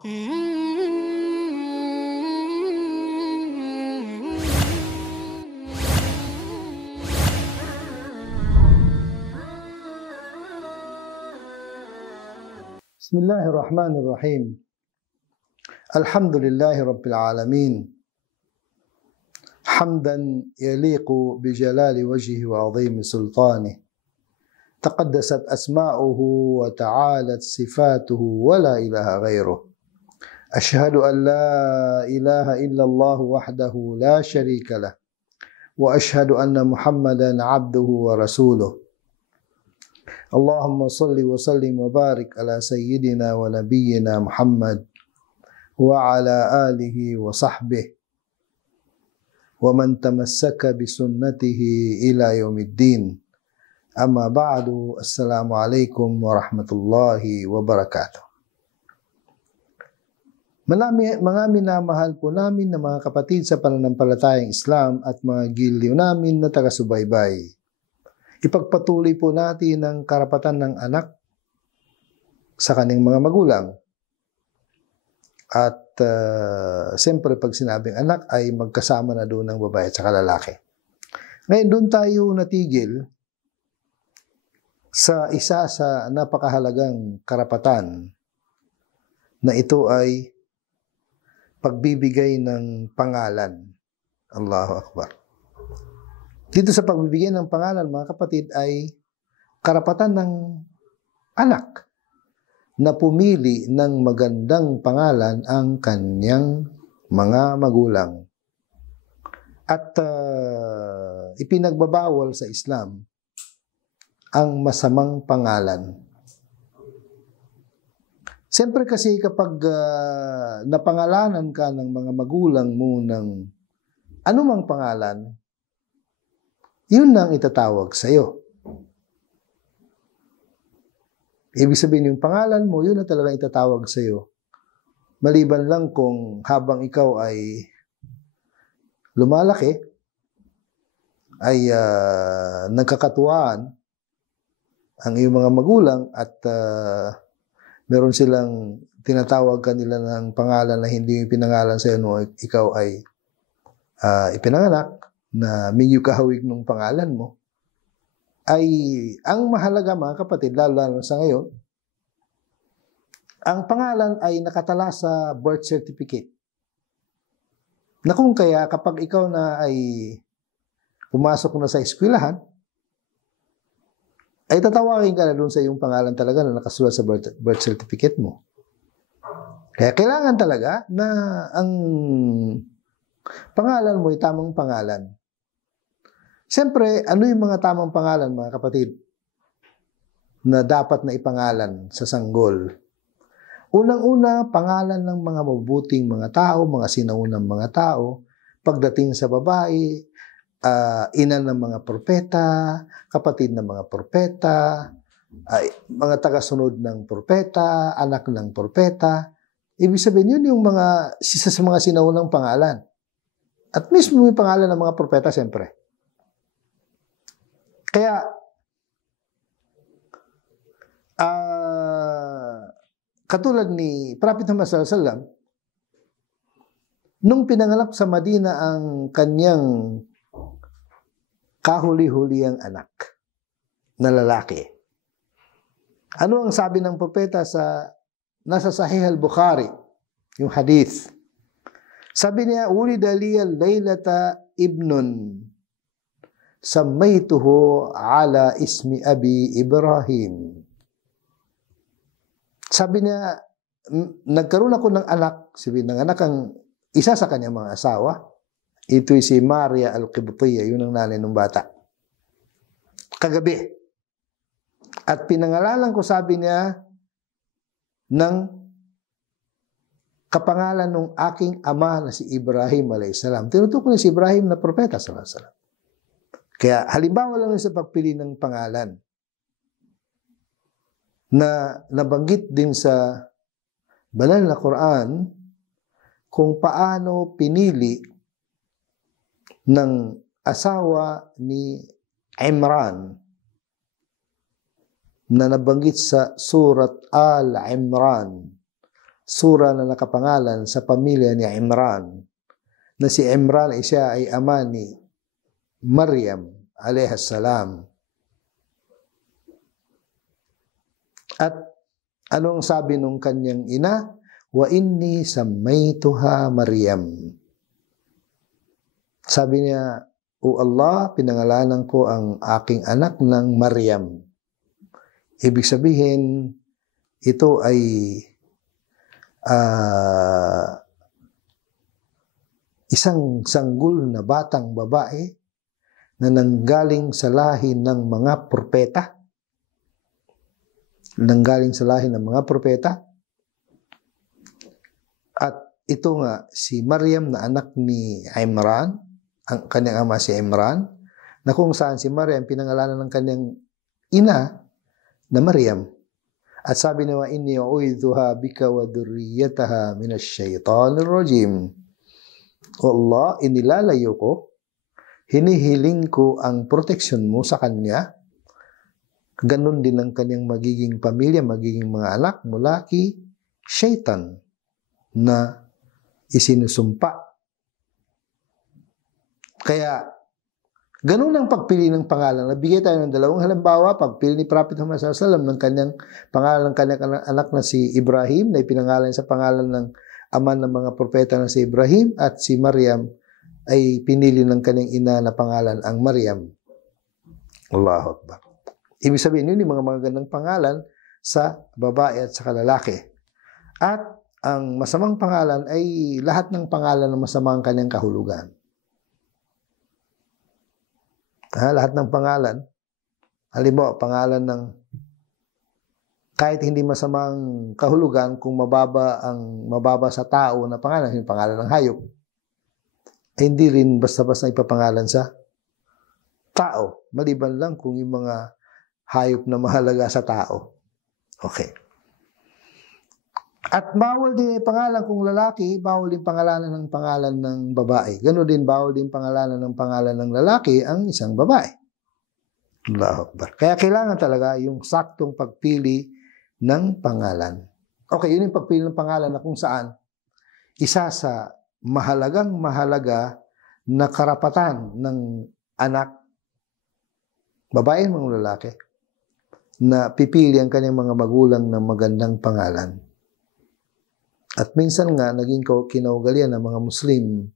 Bismillahirrahmanirrahim. Alhamdulillahi Rabbil Alamin. Hamdan yaliqu bijalali wajhihi wa azimi sultanih. Taqaddasat asma'uhu wa ta'alat sifatuhu wa la ilaha ghairuh. Ashhadu an la ilaha illallah wahdahu la sharika lah. Wa ashhadu anna Muhammadan abduhu wa rasuluh. Allahumma salli wa sallim wa barik ala sayyidina wa nabiyyina Muhammad wa ala alihi wa sahbihi wa man tamassaka bi sunnatihi ila yaumiddin. Amma ba'du. Assalamualaikum warahmatullahi wabarakatuh. Mga minamahal po namin na mga kapatid sa pananampalatayang Islam at mga giliw namin na taga-subaybay. Ipagpatuloy po natin ang karapatan ng anak sa kanyang mga magulang. At siyempre pag sinabing anak ay magkasama na doon ng babae at saka lalaki. Ngayon doon tayo natigil sa isa sa napakahalagang karapatan na ito ay pagbibigay ng pangalan. Allahu Akbar. Dito sa pagbibigay ng pangalan, mga kapatid, ay karapatan ng anak na pumili ng magandang pangalan ang kanyang mga magulang. At ipinagbabawal sa Islam ang masamang pangalan. Siyempre kasi kapag napangalanan ka ng mga magulang mo ng anumang pangalan, yun ang itatawag sa iyo. Ibig sabihin yung pangalan mo, yun na talaga itatawag sa iyo. Maliban lang kung habang ikaw ay lumalaki, ay nagkakatuwaan ang iyong mga magulang at meron silang tinatawag kanila ng pangalan na hindi yung pinangalan sa iyo no ikaw ay ipinanganak na medyo kahawig ng pangalan mo, ay ang mahalaga mga kapatid, lalo sa ngayon, ang pangalan ay nakatala sa birth certificate. Na kung kaya kapag ikaw na ay pumasok na sa eskwelahan, ay tatawagin ka na doon sa iyong pangalan talaga na nakasulat sa birth certificate mo. Kaya kailangan talaga na ang pangalan mo ay tamang pangalan. Siyempre, ano yung mga tamang pangalan, mga kapatid, na dapat na ipangalan sa sanggol? Unang-una, pangalan ng mga mabuting mga tao, mga sinaunang mga tao, pagdating sa babae, ina ng mga propeta, kapatid ng mga propeta, mga tagasunod ng propeta, anak ng propeta. Ibig sabihin yun yung mga isa sa mga sinaunang pangalan. At mismo yung pangalan ng mga propeta, siyempre. Kaya, katulad ni Prophet Muhammad sallallahu alaihi wasallam, nung pinanganak sa Madina ang kanyang kahuli-huliang anak na lalaki. Ano ang sabi ng propeta nasa Sahih al-Bukhari, yung hadith? Sabi niya, "Ulida liya laylata ibnun sammaytuhu ala ismi abi Ibrahim." Sabi niya, nagkaroon ako ng anak, sabi ng anak ang isa sa kanyang mga asawa. Ito'y si Maria al-Qibtiyya, yun ang nanay ng bata. Kagabi. At pinangalanan ko, sabi niya, ng kapangalan ng aking ama na si Ibrahim a.s. Tinutukoy niya si Ibrahim na propeta s.a.w. Kaya halimbawa lang sa pagpili ng pangalan na nabanggit din sa banal na Quran kung paano pinili ng asawa ni Imran na nabanggit sa Surat Al-Imran sura na nakapangalan sa pamilya ni Imran, na si Imran ay siya ay ama ni Maryam alayhas salam. At anong sabi nung kanyang ina? Wa inni sammaytuha Maryam. Sabi niya, O Allah, pinangalanan ko ang aking anak ng Maryam. Ibig sabihin, ito ay isang sanggol na batang babae na nanggaling sa lahi ng mga propeta. Nanggaling sa lahi ng mga propeta. At ito nga, si Maryam na anak ni Imran, ang kanyang ama si Imran, na kung saan si Maryam pinangalanan ng kanyang ina na Maryam. At sabi niya, inni u'idhuha bika wa dhurriyyataha minasyaitanir rajim. O Allah, inilalayo ko, hinihiling ko ang proteksyon mo sa kanya, ganun din ang kanyang magiging pamilya, magiging mga anak mula kay syaitan na isinusumpa. Kaya, ganun ang pagpili ng pangalan. Nabigay tayo ng dalawang halimbawa, pagpili ni Prophet Muhammad SAW ng kanyang pangalan ng kanyang anak na si Ibrahim, na ipinangalan sa pangalan ng ama ng mga propeta na si Ibrahim, at si Maryam ay pinili ng kanyang ina na pangalan ang Maryam. Allahu Akbar. Ibig sabihin, yun yung mga magandang pangalan sa babae at sa lalaki. At ang masamang pangalan ay lahat ng pangalan na masamang kanyang kahulugan. Lahat ng pangalan, halimbawa, pangalan ng kahit hindi masamang kahulugan, kung mababa sa tao na pangalan, yung pangalan ng hayop, ay hindi rin basta-basta ipapangalan sa tao. Maliban lang kung yung mga hayop na mahalaga sa tao. Okay. At bawal din ang pangalan kung lalaki, bawal din pangalanan ng pangalan ng babae. Ganoon din, bawal din pangalanan ng pangalan ng lalaki ang isang babae. Allahu Akbar. Kaya kailangan talaga yung saktong pagpili ng pangalan. Okay, yun yung pagpili ng pangalan na kung saan isa sa mahalaga na karapatan ng anak, babae mga lalaki, na pipili ang kanyang mga magulang ng magandang pangalan. At minsan nga, naging kinaugalian ng mga Muslim,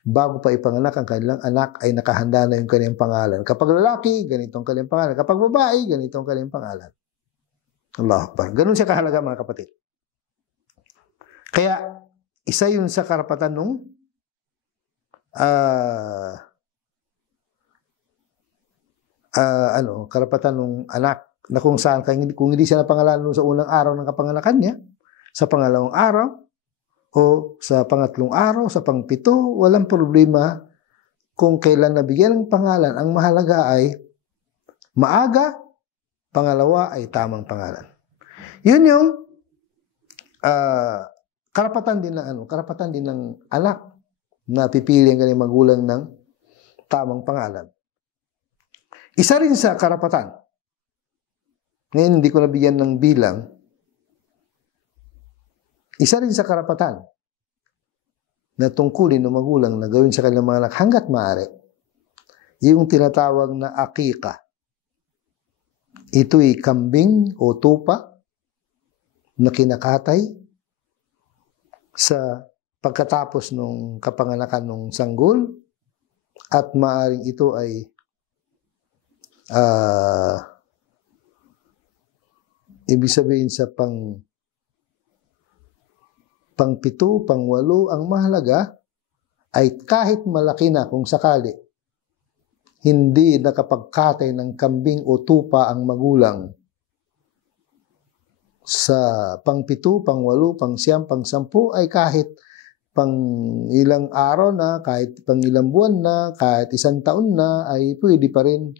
bago pa ipanganak ang kanilang anak, ay nakahanda na yung kanyang pangalan. Kapag lalaki, ganito ang kanyang pangalan. Kapag babae, ganito ang kanyang pangalan. Allahu Akbar. Ganun siya kahalaga, mga kapatid. Kaya, isa yun sa karapatan nung karapatan nung anak, na kung saan, kung hindi siya napangalanan sa unang araw ng kapanganakan niya, sa pangalawang araw, o sa pangatlong araw, sa pangpito, walang problema kung kailan nabigyan ng pangalan. Ang mahalaga ay maaga, pangalawa ay tamang pangalan. Yun yung karapatan din ng anak na pipili ang kanyang magulang ng tamang pangalan. Isa rin sa karapatan, ngayon hindi ko nabigyan ng bilang, isa rin sa karapatan na tungkulin ng magulang na gawin sa kanilang mga anak hanggat maaari, yung tinatawag na akika. Ito'y kambing o tupa na kinakatay sa pagkatapos ng kapanganakan ng sanggol, at maaaring ito ay ibig sabihin sa pangpito, pangwalo, ang mahalaga ay kahit malaki na kung sakali, hindi nakapagkatay ng kambing o tupa ang magulang sa pangpito, pangwalo, pangsiyam, pangsampu, ay kahit pang ilang araw na, kahit pang ilang buwan na, kahit isang taon na, ay pwede pa rin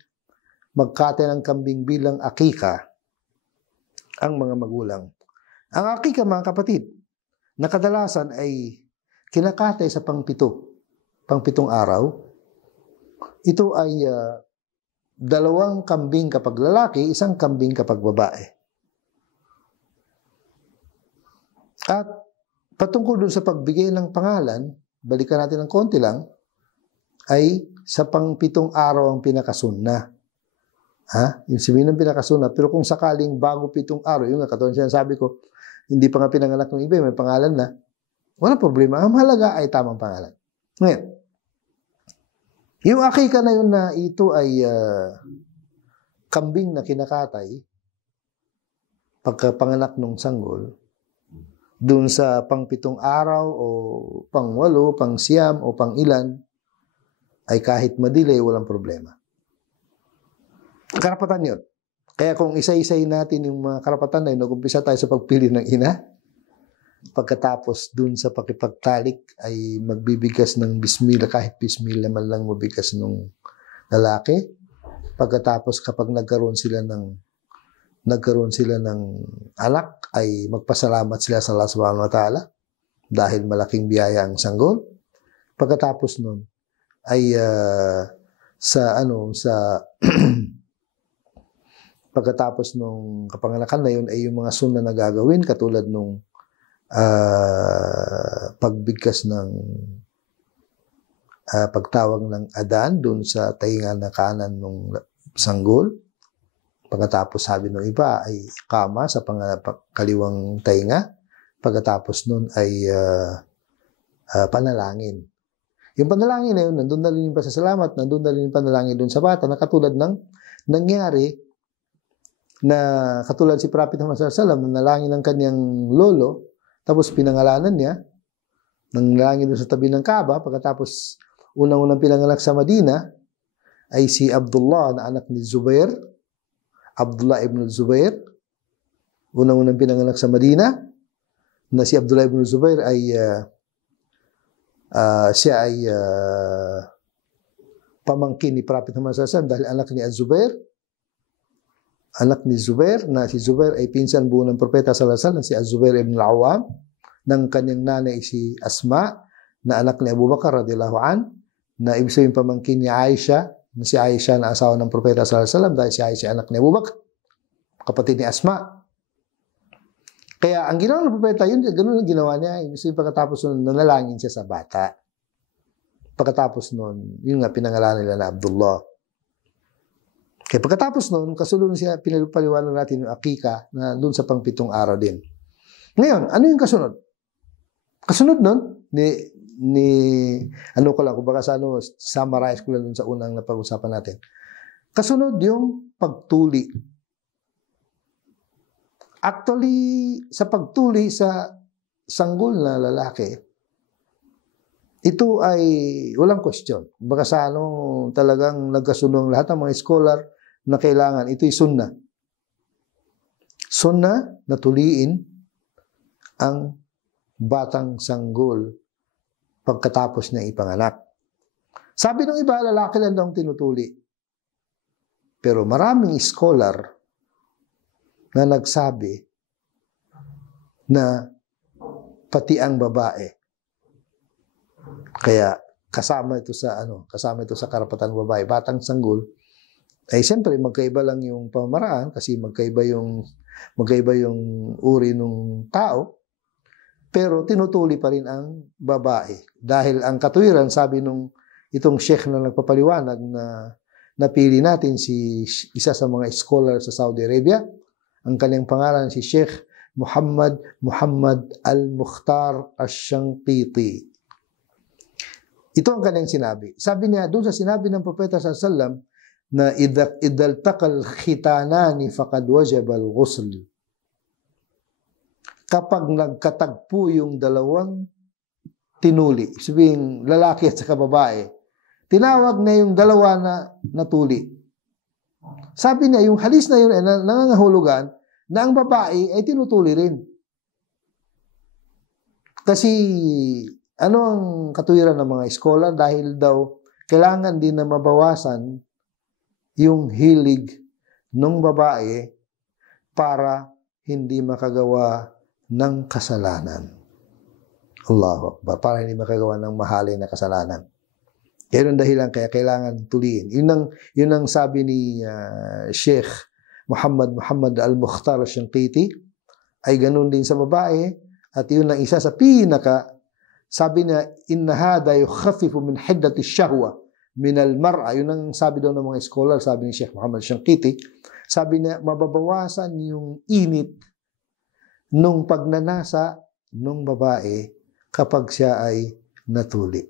magkatay ng kambing bilang akika ang mga magulang. Ang akika, mga kapatid, na kadalasan ay kinakatay sa pangpitong araw. Ito ay 2 kambing kapag lalaki, 1 kambing kapag babae. At Patungkol dun sa pagbigay ng pangalan, balikan natin ng konti lang, ay sa pang-7 araw ang pinakasunna. Yung sabihin ng pinakasunna, pero kung sakaling bago 7 araw, yung katulad sinasabi ko, hindi pa nga pinanganak ng iba, may pangalan na, walang problema. Ang mahalaga ay tamang pangalan. Ngayon, yung akika na yun na ito ay kambing na kinakatay, pagkapanganak ng sanggol, dun sa pang-7 araw o pang-8, pang-9 o pang-ilan, ay kahit madelay, walang problema. Karapatan yun. Kaya kung isa-isay natin yung mga karapatan na yun, nag-umpisa tayo sa pagpili ng ina, pagkatapos dun sa pakipagtalik ay magbibigas ng bismillah, kahit bismillah man lang mabigas ng lalaki. Pagkatapos kapag nagkaroon sila ng anak, ay magpasalamat sila sa Allah subhanahu wa ta'ala dahil malaking biyaya ang sanggol. Pagkatapos nun ay pagkatapos nung kapanganakan na yun ay yung mga sunna na gagawin katulad nung pagbigkas ng pagtawag ng adan dun sa tainga na kanan ng sanggol. Pagkatapos sabi ng iba ay kama sa kaliwang tainga. Pagkatapos nun ay panalangin. Yung panalangin na yun, nandun na rin yung pasasalamat, nandun na rin yung panalangin dun sa bata na katulad ng nangyari na katulad si Prophet Muhammad sallallahu alaihi wasallam, nanalangin ng kanyang lolo, tapos pinangalanan niya, nanalangin doon sa tabi ng Kaaba, pagkatapos unang-unang pinanganak sa Madina, ay si Abdullah na anak ni Zubair, Abdullah ibn Zubair, unang-unang pinanganak sa Madina, na si Abdullah ibn Zubair ay siya ay pamangkin ni Prophet Muhammad sallallahu alaihi wasallam dahil anak ni Az-Zubair, anak ni Zubair, na si Zubair ay pinsan buo ng Propeta sallallahu alaihi wasallam, si Az-Zubair ibn al-Awwam, ng kanyang nanay si Asma, na anak ni Abu Bakar radhiyallahu an, na ibig sabihin pamangkin ni Aisha, na si Aisha na asawa ng Propeta sallallahu alaihi wasallam dahil si Aisha anak ni Abu Bakar, kapatid ni Asma. Kaya ang ginawa ng Propeta, yun, ganun ang ginawa niya. Ibig sabihin pagkatapos nun, nanalangin siya sa bata. Pagkatapos nun, yun nga pinangalanan nila na Abdullah. Kaya pagkatapos nun, kasunod siya, pinapaliwanag natin yung akika na dun sa pang-7 araw din. Ngayon, ano yung kasunod? Kasunod nun, ano ko lang, kung baka summarize ko lang dun sa unang napag-usapan natin. Kasunod yung pagtuli. Actually, sa pagtuli sa sanggol na lalaki, ito ay walang question. Baka talagang nagkasunod lahat ng mga scholar na kailangan, ito'y sunna. Sunna na tuliin ang batang sanggol pagkatapos niya ipanganak. Sabi ng iba, lalaki lang daw tinutuli. Pero maraming scholar na nagsabi na pati ang babae. Kaya kasama ito sa karapatan ng babae. Batang sanggol, ay siyempre magkaiba lang yung pamamaraan kasi magkaiba yung uri ng tao, pero tinutuli pa rin ang babae. Dahil ang katuwiran, sabi nung itong sheikh na nagpapaliwanag na napili natin si isa sa mga scholar sa Saudi Arabia, ang kanyang pangalan si Sheikh Muhammad Al-Mukhtar Ash-Shanqiti. Ito ang kanyang sinabi. Sabi niya, doon sa sinabi ng Propeta sallallahu alaihi wasallam na idal takal khitanani faqad wajaba al-ghusl. Kapag nagkatagpo yung dalawang tinuli, sabihin lalaki at saka babae, tinawag na yung dalawa na natuli. Sabi niya, yung halis na yun ay nangangahulugan na ang babae ay tinutuli rin. Kasi ano ang katuwiran ng mga scholar? Dahil daw kailangan din na mabawasan yung hilig ng babae para hindi makagawa ng kasalanan. Allahu Akbar. Para hindi makagawa ng mahalin na kasalanan. Yan ang dahilan kaya kailangan tuliin. Yun ang sabi ni Sheikh Muhammad Al-Mukhtar Ash-Shanqiti, ay ganun din sa babae. At yun lang isa sa pinaka, sabi niya, inna hada yukhaffifu min hiddati syahwa min al-mar'a. Yun ang sabi daw ng mga scholar, sabi ni Sheikh Muhammad Shankiti. Sabi niya, mababawasan yung init nung pagnanasa nung babae kapag siya ay natuli.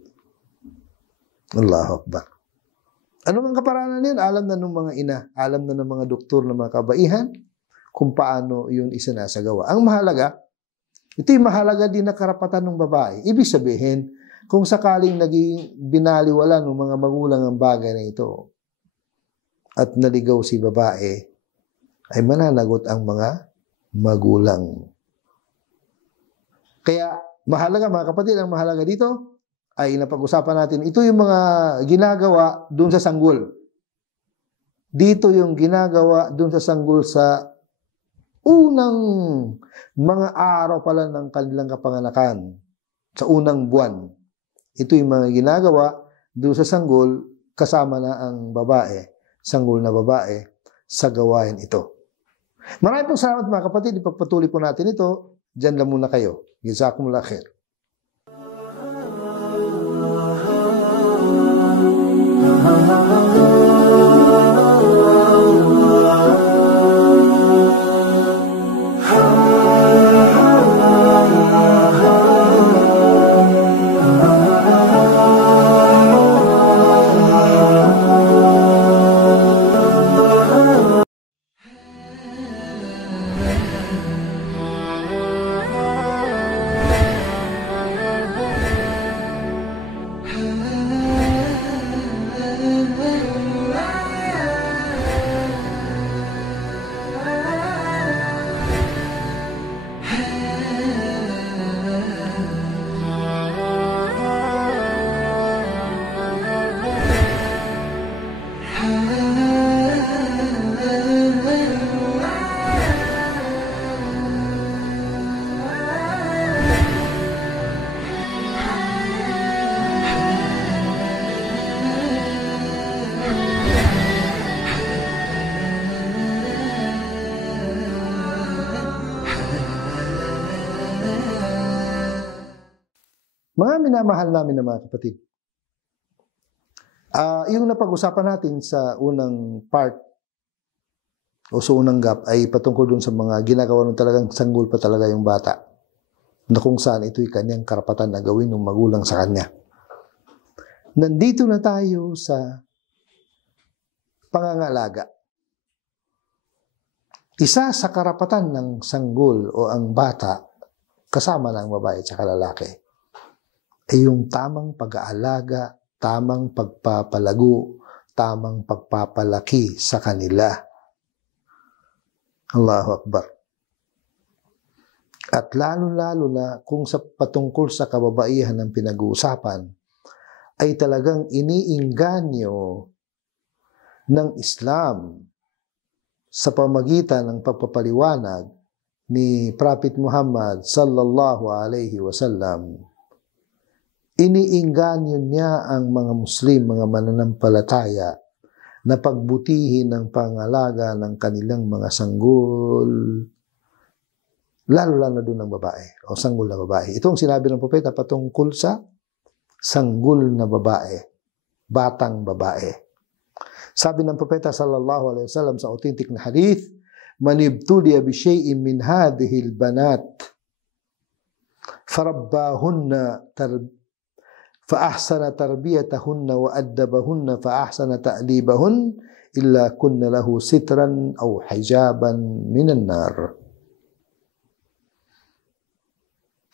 Allahu Akbar. Ano ang kaparanan yan? Alam na ng mga ina, alam na ng mga doktor, ng mga kabaihan, kung paano yun isinasagawa. Ang mahalaga, ito yung mahalaga din na karapatan ng babae. Ibig sabihin, kung sakaling naging binaliwala ng mga magulang ang bagay na ito at naligaw si babae, ay mananagot ang mga magulang. Kaya mahalaga mga kapatid, ang mahalaga dito ay napag-usapan natin, ito yung mga ginagawa dun sa sanggol. Dito yung ginagawa dun sa sanggol sa unang mga araw pala ng kanilang kapanganakan, sa unang buwan. Ito yung mga ginagawa dun sa sanggol kasama na ang babae, sanggol na babae, sa gawain ito. Maraming pong salamat mga kapatid, ipagpatuloy po natin ito. Diyan lang muna kayo. Jazakumullah khair. Mga minamahal namin na mga kapatid, yung napag-usapan natin sa unang part o sa unang gap ay patungkol dun sa mga ginagawa ng talagang sanggol pa talaga yung bata, na kung saan ito'y kanyang karapatan na gawin ng magulang sa kanya. Nandito na tayo sa pangangalaga. Isa sa karapatan ng sanggol o ang bata kasama ng babae at lalaki ay yung tamang pag-aalaga, tamang pagpapalago, tamang pagpapalaki sa kanila. Allahu Akbar. At lalo-lalo na kung sa patungkol sa kababaihan ng pinag-uusapan, ay talagang iniinganyo ng Islam sa pamagitan ng pagpapaliwanag ni Prophet Muhammad sallallahu alaihi wasallam. Iniinganyo niya ang mga Muslim, mga mananampalataya, na pagbutihin ng pangalaga ng kanilang mga sanggol, lalo-lalo doon ng babae, o sanggol na babae. Ito ang sinabi ng propeta patungkol sa sanggol na babae, batang babae. Sabi ng propeta sallallahu alaihi wasallam sa authentic na hadith, man ibtuliya bi shay'in min hadhihi al-banat farabbahunna فأحسن تربيتهن وأدبهن فأحسن تأديبهن إلا كن له سترا أو حجابا من النار.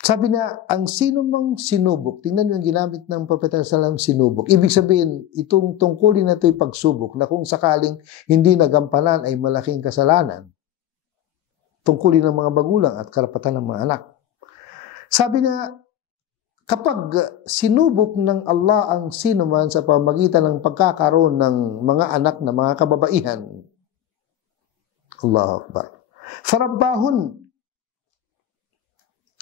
Sabi na, ang sino mang sinubok, tingnan yung ginamit ng Propeta sallallahu alaihi wasallam, sinubok. Ibig sabihin, itong tungkulin na ito'y pagsubok na kung sakaling hindi nagampanan ay malaking kasalanan. Tungkulin ng mga magulang at karapatan ng mga anak. Sabi na, kapag sinubok ng Allah ang sino man sa pamagitan ng pagkakaroon ng mga anak na mga kababaihan, Allahu Akbar, farabbahun,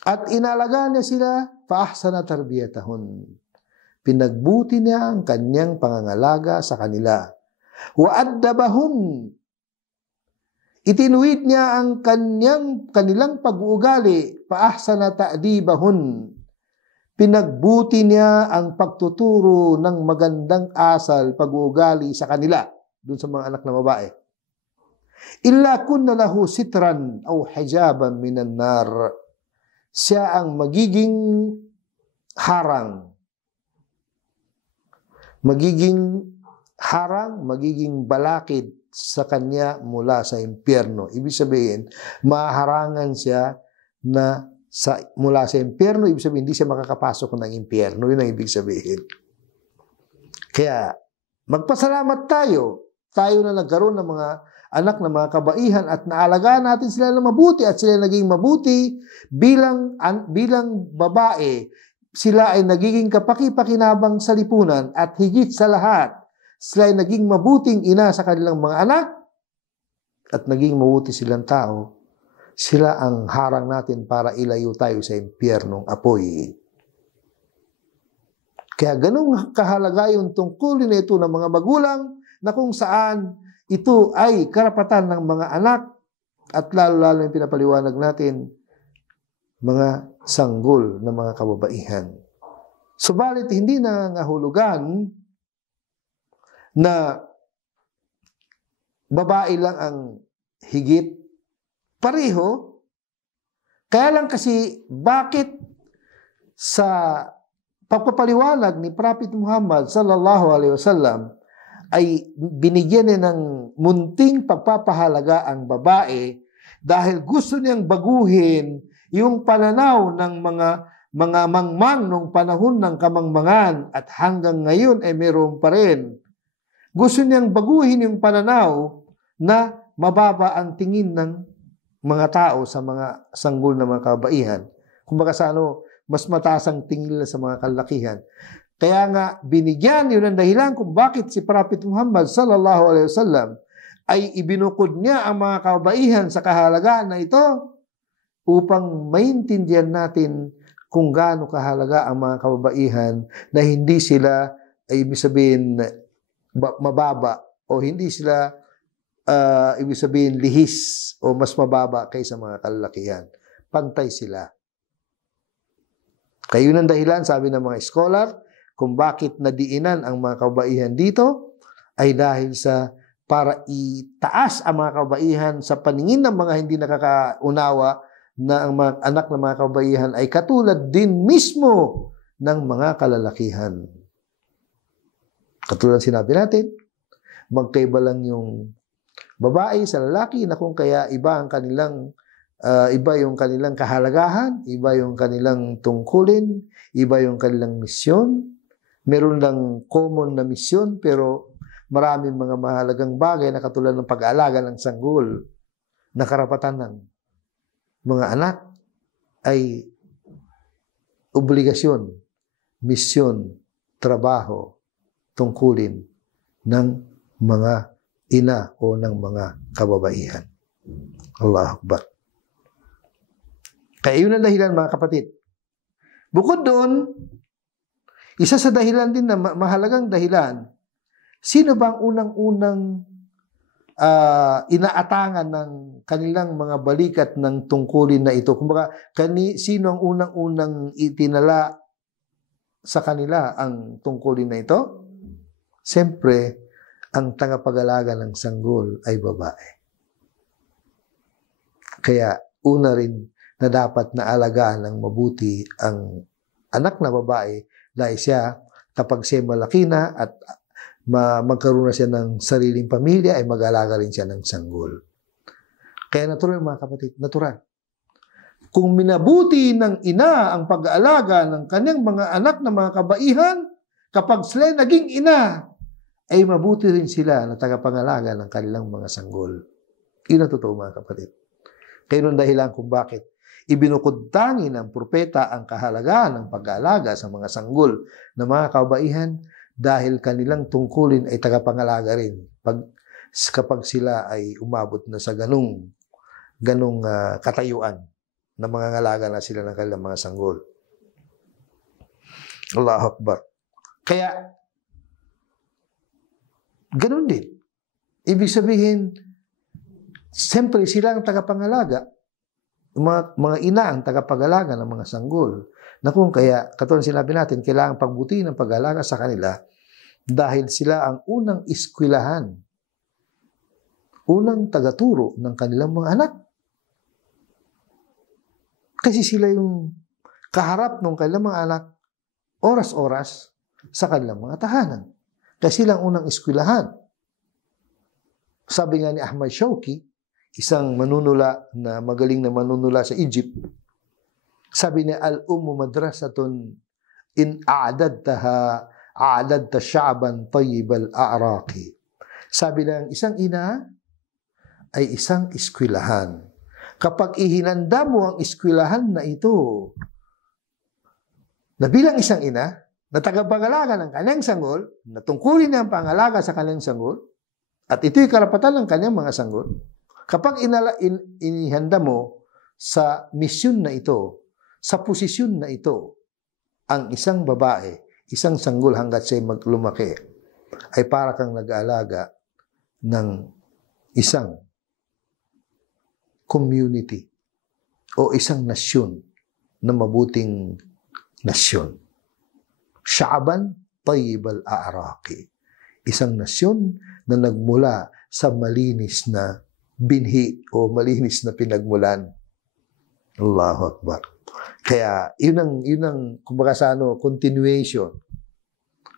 at inalagaan niya sila, fa-ahsana tarbiyatahun, pinagbuti niya ang kanyang pangangalaga sa kanila, wa addabahun, Itinuwid niya ang kanilang pag-uugali, paahsana ta'dibahun. Pinagbuti niya ang pagtuturo ng magandang asal, pag-uugali sa kanila, dun sa mga anak na babae. Illa kunna lahu sitran aw hijaban minan nar. Siya ang magiging harang. Magiging balakid sa kanya mula sa impyerno. Ibig sabihin, maharangan siya na mula sa impyerno, ibig sabihin, hindi siya makakapasok ng impyerno. Yun ang ibig sabihin. Kaya, magpasalamat tayo. Tayo na nagkaroon ng mga anak na mga kabaihan at naalagaan natin sila na mabuti at sila naging mabuti bilang babae. Sila ay nagiging kapaki-pakinabang sa lipunan at higit sa lahat, sila ay naging mabuting ina sa kanilang mga anak at naging mabuti silang tao. Sila ang harang natin para ilayo tayo sa impyernong apoy. Kaya ganung kahalaga yung tungkulin na ito ng mga magulang na kung saan ito ay karapatan ng mga anak at lalo-lalo yung pinapaliwanag natin, mga sanggol ng mga kababaihan. Subalit hindi nangangahulugan na babae lang ang higit. Pareho. Kaya lang kasi bakit sa pagpapaliwanag ni Prophet Muhammad sallallahu alaihi wasallam ay binigyan niya ng munting pagpapahalaga ang babae dahil gusto niyang baguhin yung pananaw ng mga mangmang nung panahon ng kamangmangan at hanggang ngayon ay meron pa rin. Gusto niyang baguhin yung pananaw na mababa ang tingin ng mga tao sa mga sanggol na mga kabaihan. Kumbaga sa mas mataas ang tingin nila sa mga kalakihan. Kaya nga, binigyan yun ang dahilan kung bakit si Prophet Muhammad sallallahu alaihi wasallam ay ibinukod niya ang mga kabaihan sa kahalagaan na ito upang maintindihan natin kung gaano kahalaga ang mga kababaihan na hindi sila ay ibig sabihin mababa o hindi sila ibig sabihin lihis o mas mababa kaysa mga kalalakihan. Pantay sila. Kaya yun ang dahilan, sabi ng mga scholar, kung bakit nadiinan ang mga kabaihan dito ay dahil sa para itaas ang mga kabaihan sa paningin ng mga hindi nakakaunawa na ang mga anak ng mga kabaihan ay katulad din mismo ng mga kalalakihan. Katulad sinabi natin, magkaiba lang yung babae sa lalaki na kung kaya iba yung kanilang kahalagahan, iba yung kanilang tungkulin, iba yung kanilang misyon. Meron lang common na misyon pero maraming mga mahalagang bagay na katulad ng pag-aalaga ng sanggol na karapatan ng mga anak ay obligasyon, misyon, trabaho, tungkulin ng mga ina o ng mga kababaihan. Allahu Akbar. Kaya yun ang dahilan, mga kapatid. Bukod doon, isa sa dahilan din na mahalagang dahilan, sino bang unang-unang inaatangan ng kanilang mga balikat ng tungkulin na ito? Kumbaga, sino ang unang-unang itinala sa kanila ang tungkulin na ito? Siyempre, ang tagapag-alaga ng sanggol ay babae. Kaya una rin na dapat naalagaan ng mabuti ang anak na babae dahil siya kapag siya malaki na at magkaroon na siya ng sariling pamilya ay mag-alaga rin siya ng sanggol. Kaya natural mga kapatid, natural. Kung minabuti ng ina ang pag-aalaga ng kanyang mga anak na mga kabaihan, kapag sila naging ina, ay mabuti rin sila na tagapangalaga ng kanilang mga sanggol. Yun ang totoo mga kapatid. Kaya nung dahilan kung bakit ibinukod tangi ng propeta ang kahalagaan ng pag-aalaga sa mga sanggol na mga kabaihan dahil kanilang tungkulin ay tagapangalaga rin kapag sila ay umabot na sa ganung katayuan na mga ngalaga na sila ng kanilang mga sanggol. Allahu Akbar. Kaya ganun din. Ibig sabihin, Siyempre, sila ang tagapangalaga. Mga ina ang tagapag-alaga ng mga sanggol. Na kung kaya, katulad sinabi natin, kailangan pagbutihin ang pag-alaga sa kanila dahil sila ang unang eskwelahan, unang tagaturo ng kanilang mga anak. Kasi sila yung kaharap ng kanilang mga anak oras-oras sa kanilang mga tahanan. Kasi sila ang unang eskwelahan. Sabi nga ni Ahmad Shawqi, isang manunula na magaling na manunula sa Egypt, sabi niya, al-ummu madrasatun in a'dadta sya'ban tayyibal a'raqi. Sabi ng isang ina ay isang eskwelahan. Kapag ihinanda mo ang eskwelahan na ito, na bilang isang ina, na tagapangalaga ng kanyang sanggol, na tungkulin niya ang pangalaga sa kanyang sanggol, at ito'y karapatan ng kanyang mga sanggol, kapag inihanda mo sa misyon na ito, sa posisyon na ito, ang isang babae, isang sanggol hanggat siya'y lumaki, ay para kang nag-aalaga ng isang community o isang nasyon na mabuting nasyon. Sya'ban tayyibal a'raqi. Isang nasyon na nagmula sa malinis na binhi o malinis na pinagmulan. Allahu Akbar. Kaya, yun ang kumbaga sa continuation.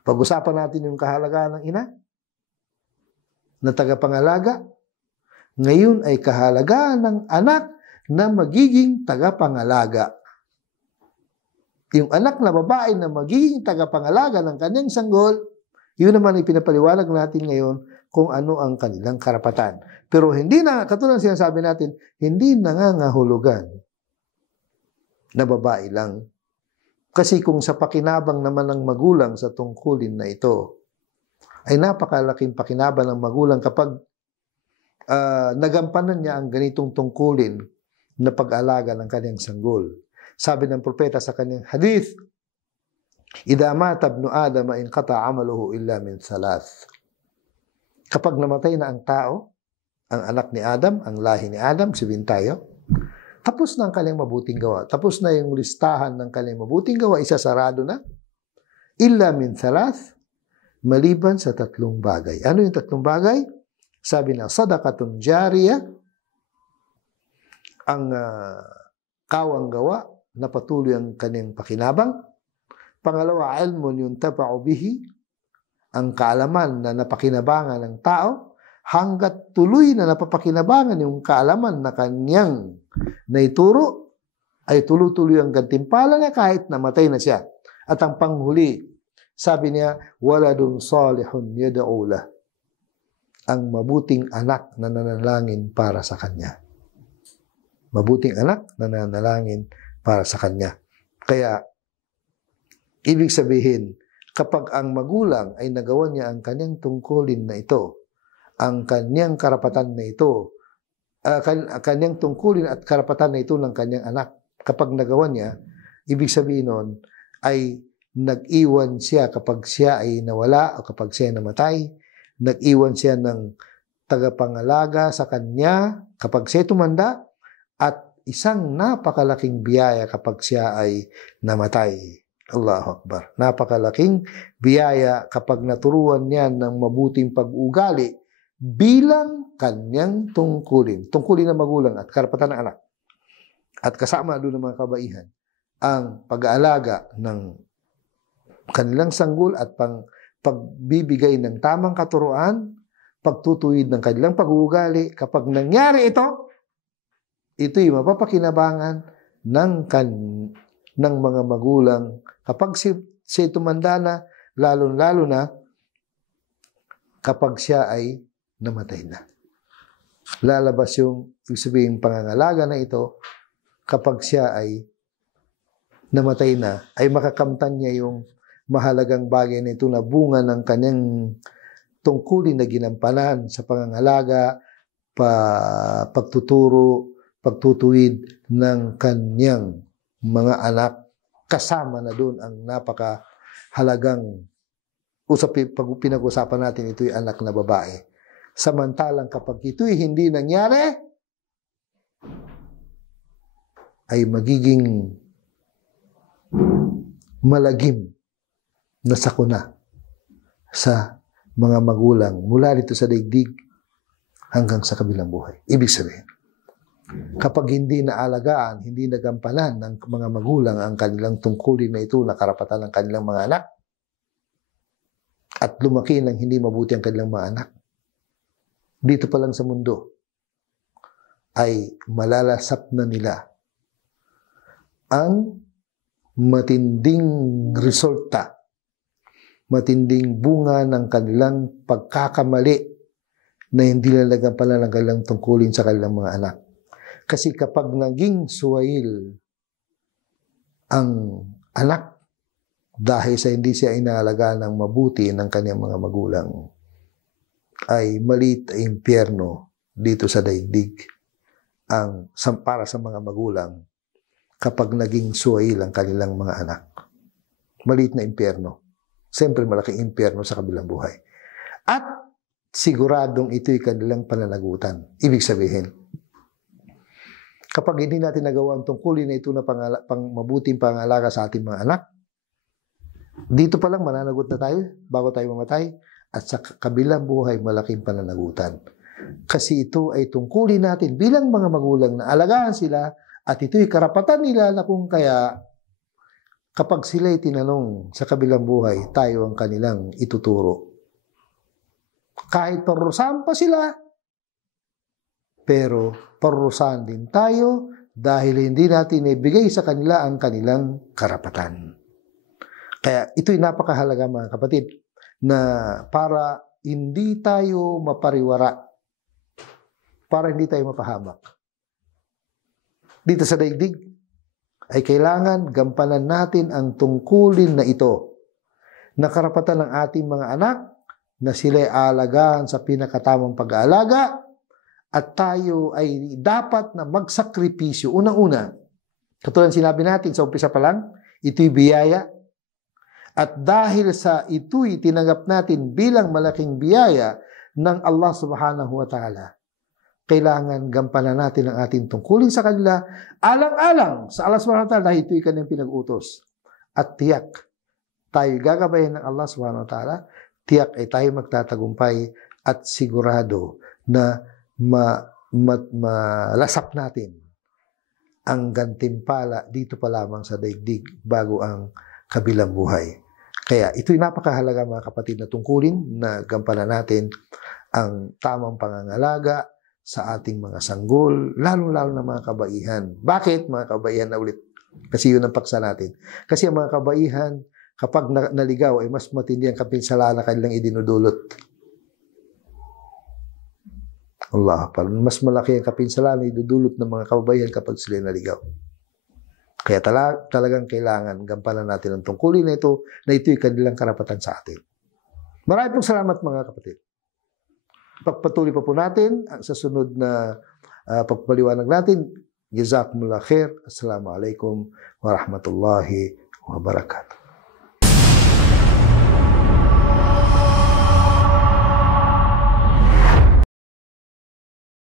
Pag-usapan natin yung kahalagaan ng ina na tagapangalaga. Ngayon ay kahalagaan ng anak na magiging tagapangalaga. Yung anak na babae na magiging tagapangalaga ng kanyang sanggol, yun naman ay pinapaliwanag natin ngayon kung ano ang kanilang karapatan. Pero hindi na, katulad sinasabi natin, hindi nangangahulugan na babae lang. Kasi kung sa pakinabang naman ng magulang sa tungkulin na ito, ay napakalaking pakinabang ng magulang kapag nagampanan niya ang ganitong tungkulin na pag-alaga ng kanyang sanggol. Sabi ng propeta sa kanyang hadith, "Idha mata ibnu Adam inqata 'amaluhu illa min thalath." Kapag namatay na ang tao, ang anak ni Adam, ang lahi ni Adam, sabihin tayo, tapos na ang kanyang mabuting gawa. Tapos na yung listahan ng kanyang mabuting gawa, isasarado na. Illa min thalath, maliban sa 3 bagay. Ano yung 3 bagay? Sabi na, sadaqatun jariyah, ang kawang gawa na patuloy ang kanyang pakinabang. Pangalawa, ilmun yuntafa'u bihi, ang kaalaman na napakinabangan ng tao, hanggat tuloy na napapakinabangan yung kaalaman na kanyang naituro, ay tuloy-tuloy ang gantimpala niya kahit namatay na siya. At ang panghuli, sabi niya, waladun salihun yad'u lah, ang mabuting anak na nanalangin para sa kanya. Mabuting anak na nanalangin para sa kanya. Kaya, ibig sabihin, kapag ang magulang ay nagawa niya ang kanyang tungkulin na ito, ang kanyang karapatan na ito, kanyang tungkulin at karapatan na ito ng kanyang anak, kapag nagawa niya, ibig sabihin nun, ay nag-iwan siya kapag siya ay nawala o kapag siya ay namatay, nag-iwan siya ng tagapangalaga sa kanya kapag siya tumanda, at isang napakalaking biyaya kapag siya ay namatay. Allahu Akbar. Napakalaking biyaya kapag naturuan niya ng mabuting pag-ugali bilang kanyang tungkulin. Tungkulin ng magulang at karapatan ng anak. At kasama doon ng mga kabaihan, ang pag-aalaga ng kanilang sanggol at pagbibigay ng tamang katuruan, pagtutuwid ng kanilang pag-uugali. Kapag nangyari ito, ito'y mapapakinabangan ng mga magulang. Kapag siya tumanda na, lalo-lalo na kapag siya ay namatay na. Lalabas yung sabihin pangangalaga na ito, kapag siya ay namatay na, ay makakamtan niya yung mahalagang bagay na ito na bunga ng kanyang tungkulin na ginampanan sa pangangalaga, pagtuturo, pagtutuwid ng kanyang mga anak. Kasama na doon ang napakahalagang pag pinag-usapan natin, ito'y anak na babae. Samantalang kapag ito'y hindi nangyari, ay magiging malagim na sakuna sa mga magulang mula dito sa daigdig hanggang sa kabilang buhay. Ibig sabihin, kapag hindi naalagaan, hindi nagampanan ng mga magulang ang kanilang tungkulin na ito na karapatan ng kanilang mga anak, at lumaki ng hindi mabuti ang kanilang mga anak, dito pa lang sa mundo, ay malalasap na nila ang matinding resulta, matinding bunga ng kanilang pagkakamali na hindi nalagampanan ng kanilang tungkulin sa kanilang mga anak. Kasi kapag naging suwail ang anak dahil sa hindi siya inaalagaan ng mabuti ng kanyang mga magulang, ay maliit ay impyerno dito sa daigdig ang para sa mga magulang kapag naging suwail ang kanilang mga anak. Maliit na impyerno. Siyempre malaking impyerno sa kabilang buhay. At siguradong ito'y kanilang pananagutan. Ibig sabihin, kapag hindi natin nagawa ang tungkulin na ito na mabuting pangalaga sa ating mga anak, dito pa lang mananagot na tayo bago tayo mamatay, at sa kabilang buhay malaking pananagutan. Kasi ito ay tungkulin natin bilang mga magulang na alagaan sila, at ito'y karapatan nila na kung kaya kapag sila'y tinanong sa kabilang buhay, tayo ang kanilang ituturo. Kahit parusahan pa sila, pero parusahan din tayo dahil hindi natin ibigay sa kanila ang kanilang karapatan. Kaya ito'y napakahalaga mga kapatid, na para hindi tayo mapariwara, para hindi tayo mapahamak dito sa daigdig, ay kailangan gampanan natin ang tungkulin na ito, na karapatan ng ating mga anak na sila'y aalagaan sa pinakatamang pag-aalaga, at tayo ay dapat na magsakripisyo. Unang-una, katulad sinabi natin sa umpisa pa lang, ito'y biyaya. At dahil sa ito'y tinanggap natin bilang malaking biyaya ng Allah subhanahu wa ta'ala, kailangan gampanan natin ang ating tungkulin sa kanila, alang-alang sa Allah subhanahu wa ta'ala dahil ito'y kanyang pinag-utos. At tiyak, tayo gagabayan ng Allah subhanahu wa ta'ala, tiyak ay tayo magtatagumpay at sigurado na malasap natin ang gantimpala dito pa lamang sa daigdig bago ang kabilang buhay. Kaya ito'y napakahalaga mga kapatid na tungkulin na gampanan natin ang tamang pangangalaga sa ating mga sanggol, lalo-lalo na mga kabaihan. Bakit mga kabaihan na ulit? Kasi yun ang paksa natin. Kasi ang mga kabaihan, kapag naligaw, ay mas matindi ang kapinsalaan na kanilang idinudulot. Allah, mas malaki ang kapinsalaan na idudulot ng mga kabaihan kapag sila naligaw. Kaya talagang kailangan gampanan natin ang tungkulin na ito, na ito'y kanilang karapatan sa atin. Maraming pong salamat mga kapatid. Pagpatuloy pa po natin sa sunod na pagpaliwanag natin. Jazakumullah khair. Assalamualaikum warahmatullahi wabarakatuh.